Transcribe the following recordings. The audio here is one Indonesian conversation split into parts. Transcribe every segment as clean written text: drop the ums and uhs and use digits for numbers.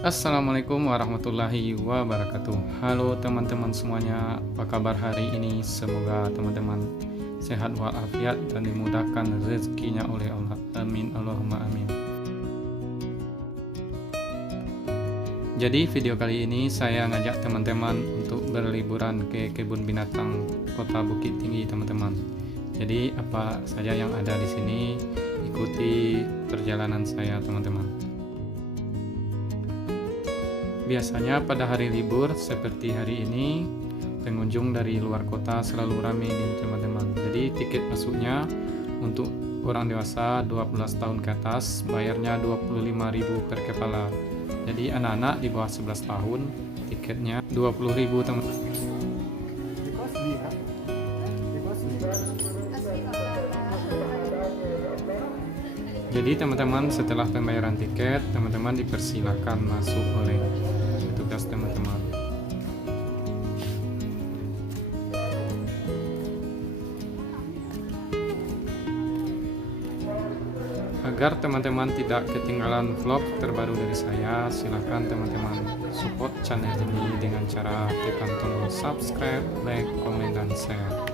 Assalamualaikum warahmatullahi wabarakatuh. Halo teman-teman semuanya, apa kabar hari ini? Semoga teman-teman sehat walafiat dan dimudahkan rezekinya oleh Allah. Amin Allahumma amin. Jadi video kali ini saya ngajak teman-teman untuk berliburan ke kebun binatang Kota Bukit Tinggi, teman-teman. Jadi apa saja yang ada di sini, ikuti perjalanan saya, teman-teman. Biasanya pada hari libur seperti hari ini, pengunjung dari luar kota selalu ramai nih, teman-teman. Jadi tiket masuknya untuk orang dewasa 12 tahun ke atas bayarnya 25.000 per kepala. Jadi anak-anak di bawah 11 tahun tiketnya 20.000, teman. Jadi teman-teman, setelah pembayaran tiket, teman-teman dipersilakan masuk oleh petugas, teman-teman. Agar teman-teman tidak ketinggalan vlog terbaru dari saya, silahkan teman-teman support channel ini dengan cara tekan tombol subscribe, like, komen, dan share.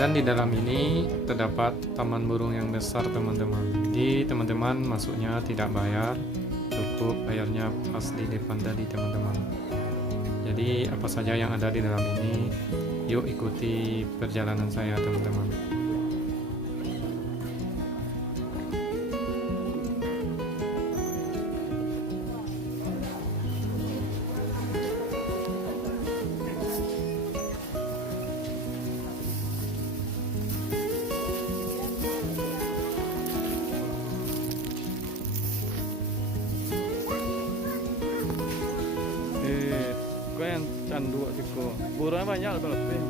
Dan di dalam ini terdapat taman burung yang besar, teman-teman. Jadi teman-teman masuknya tidak bayar, cukup bayarnya pas di depan tadi, teman-teman. Jadi apa saja yang ada di dalam ini, yuk ikuti perjalanan saya, teman-teman. Yang candu siko, burungnya banyak lebih.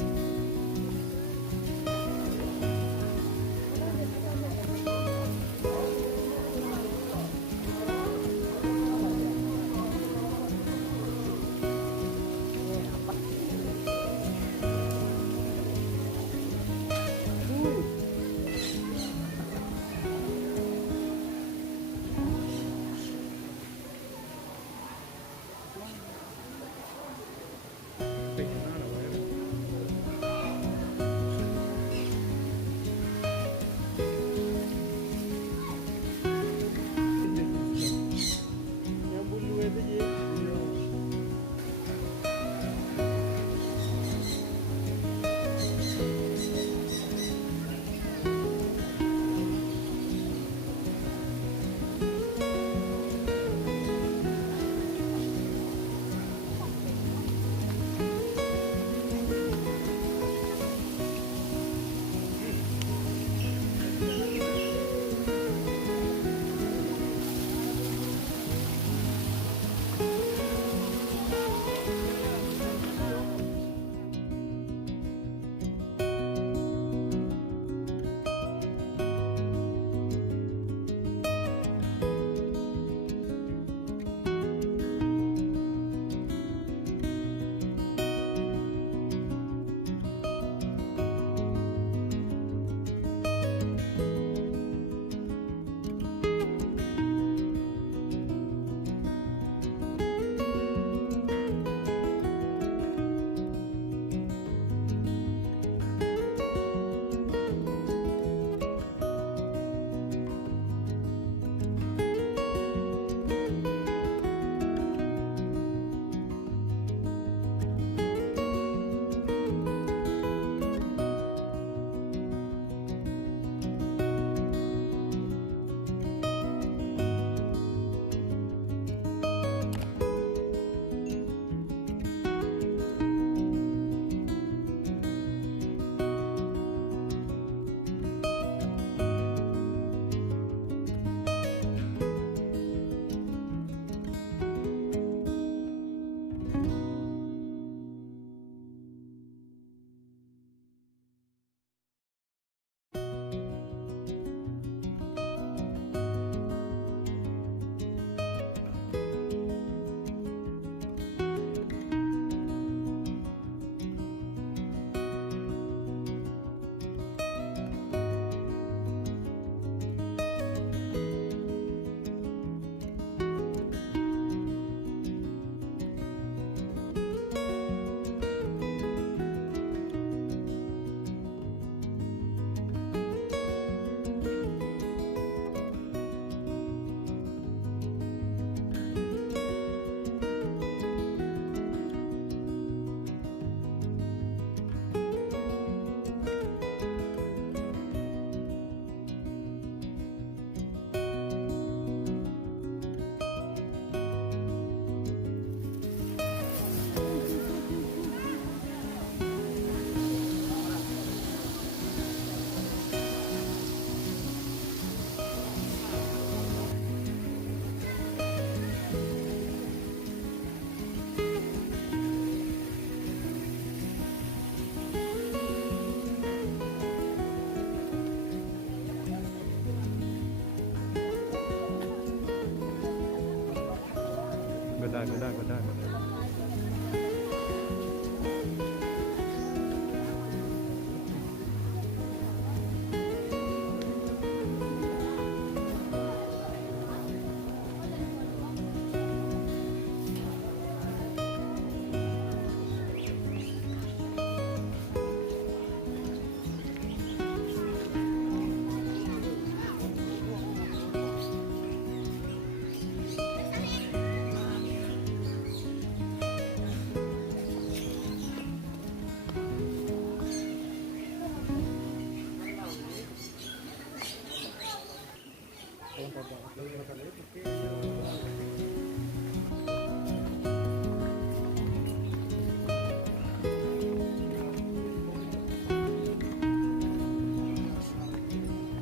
goda.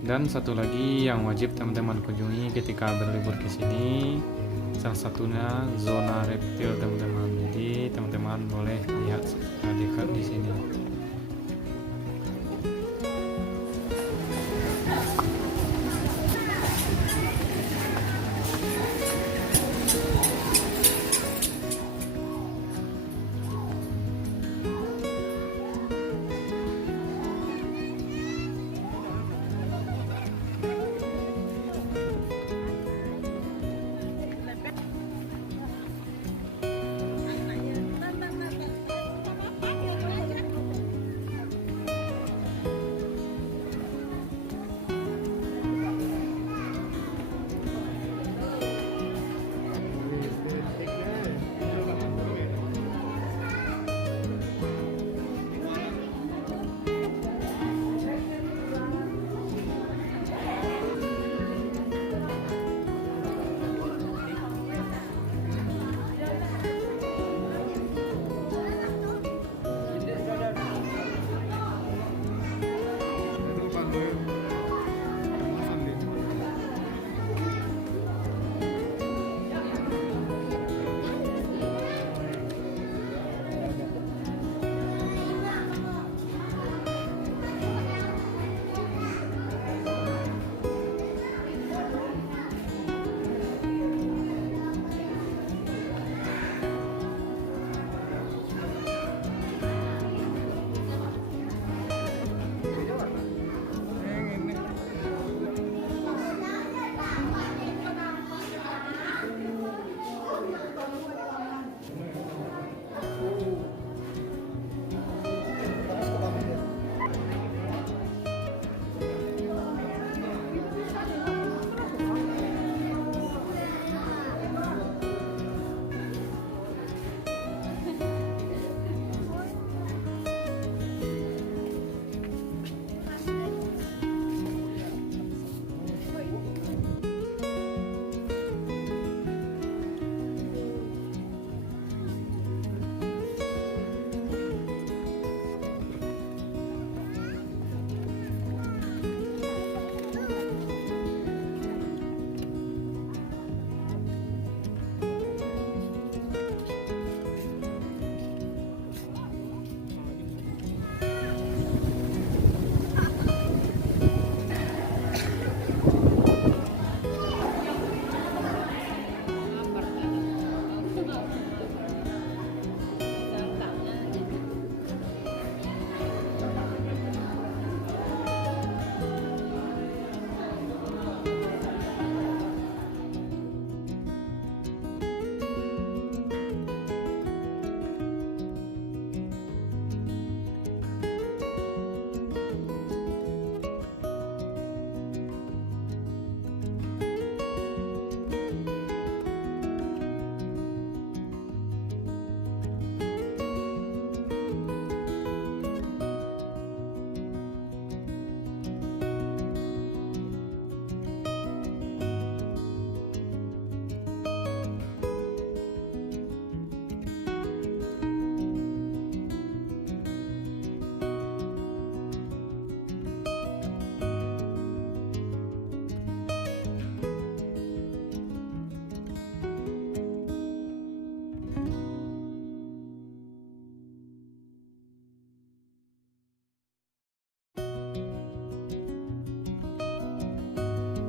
Dan satu lagi yang wajib teman-teman kunjungi ketika berlibur ke sini, salah satunya zona reptil teman-teman. Jadi teman-teman boleh lihat secara dekat di sini.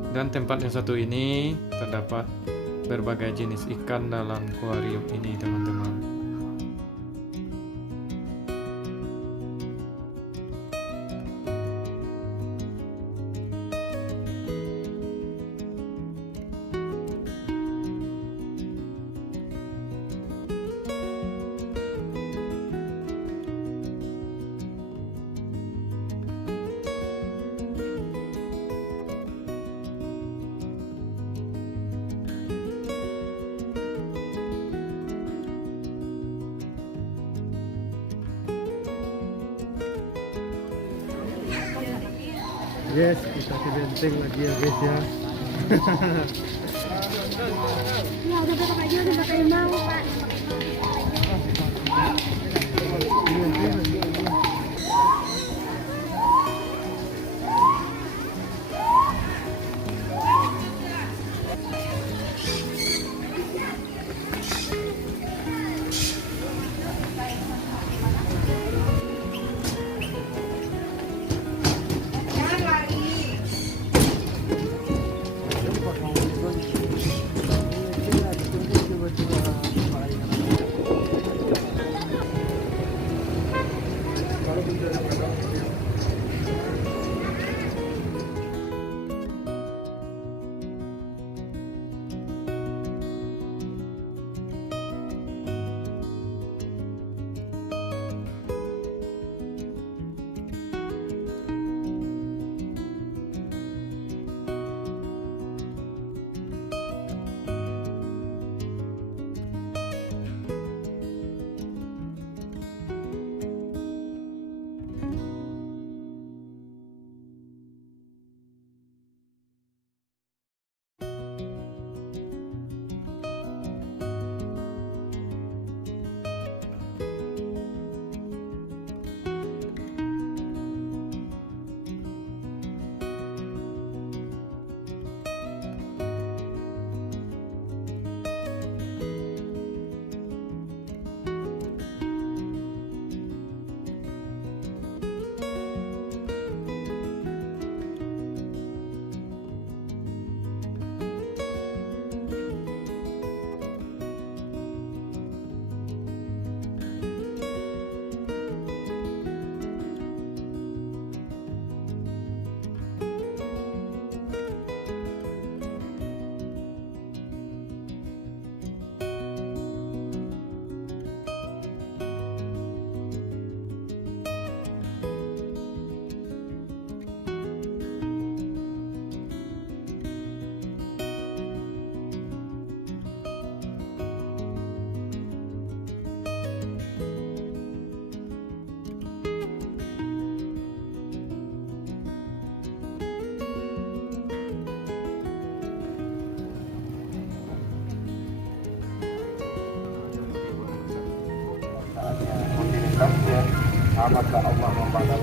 Dan tempat yang satu ini terdapat berbagai jenis ikan dalam akuarium ini, teman-teman. Yes, kita ke benteng lagi ya guys ya. Ya udah pakai aja, udah pakai mau Pak. Maka Allah membalas